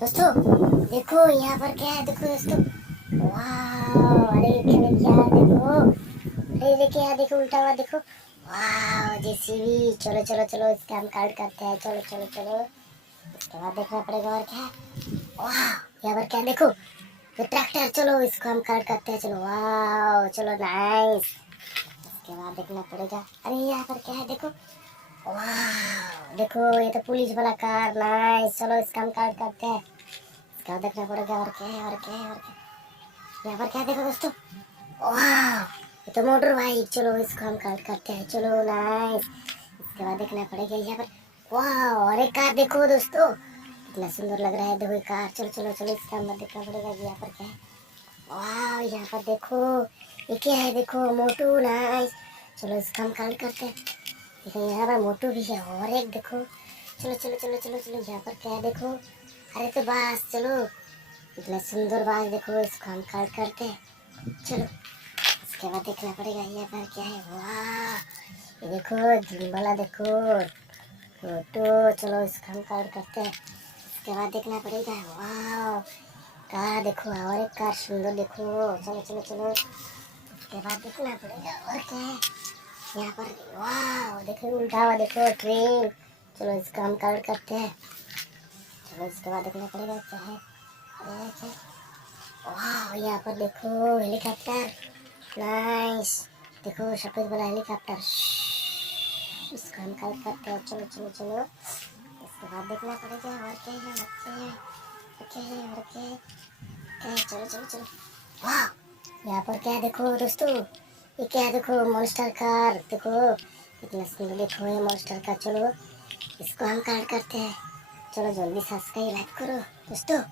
दोस्तों देखो यहाँ पर क्या है, देखो दोस्तों। वाह, अरे क्या देखो, अरे देखिए यहाँ देखो, उल्टा हुआ देखो। वाह जेसीबी, चलो चलो चलो इसका हम कार्ड करते हैं, चलो चलो चलो। इसके बाद देखना पड़ेगा और क्या है। वाह यहाँ पर क्या देखो, ये ट्रैक्टर, चलो इसको हम कार्ड करते हैं, चलो वाह चलो नाइस। इसके बाद देखना पड़ेगा, अरे यहाँ पर क्या है देखो। वाह देखो ये तो पुलिस वाला कार, नाइस, चलो इसका हम कार्ड करते हैं। इसका देखना पड़ेगा और क्या है और क्या है और क्या है। यहाँ पर क्या देखो दोस्तों। वाह ये तो मोटर बाइक, चलो इसको हम कार्ड करते हैं, चलो नाइस। इसके बाद देखना पड़ेगा यहाँ पर। वाह और एक कार देखो दोस्तों, कितना सुंदर लग रहा है, देखो ये कार, चलो चलो चलो इसका हम देखना पड़ेगा कि यहाँ पर क्या है। वाह यहाँ पर देखो, ये क्या है देखो, मोटू, नाइस, चलो इसका हम कार्ड करते हैं। देखो यहाँ पर मोटू भी है और एक देखो, चलो चलो चलो चलो चलो यहाँ पर क्या है देखो। अरे तो बस चलो, इतना सुंदर बात देखो, इसको हम कार्ड करते हैं, चलो। इसके बाद देखना पड़ेगा यहाँ पर क्या है। वाह ये देखो ग्रीन वाला देखो फोटो, चलो इसको हम कार्ड करते हैं। इसके बाद देखना पड़ेगा। वाह कार देखो और एक कार सुंदर देखो, चलो चलो चलो। इसके बाद देखना पड़ेगा और क्या है यहाँ पर। वाह देखो उल्टा हुआ देखो ट्रेन, चलो इसका हम कार्ड करते हैं, चलो। इसके बाद देखना पड़ेगा क्या है। अरे क्या, वाह यहाँ पर देखो हेलीकॉप्टर, नाइस, देखो सफेद वाला हेलीकॉप्टर, इसको हम कार्ड करते हैं, चलो चलो चलो। इसके बाद देखना पड़ेगा और क्या है और क्या है और क्या है और क्या है क्या है, चलो चलो चलो। वाह यहाँ पर क्या है देखो दोस्तों, ये क्या है देखो, मॉन्स्टर कार देखो, कितना सुंदर देखो ये मॉन्स्टर कार, चलो इसको हम कार्ड करते हैं, चलो जल्दी सब्सक्राइब लाइक करो दोस्तों।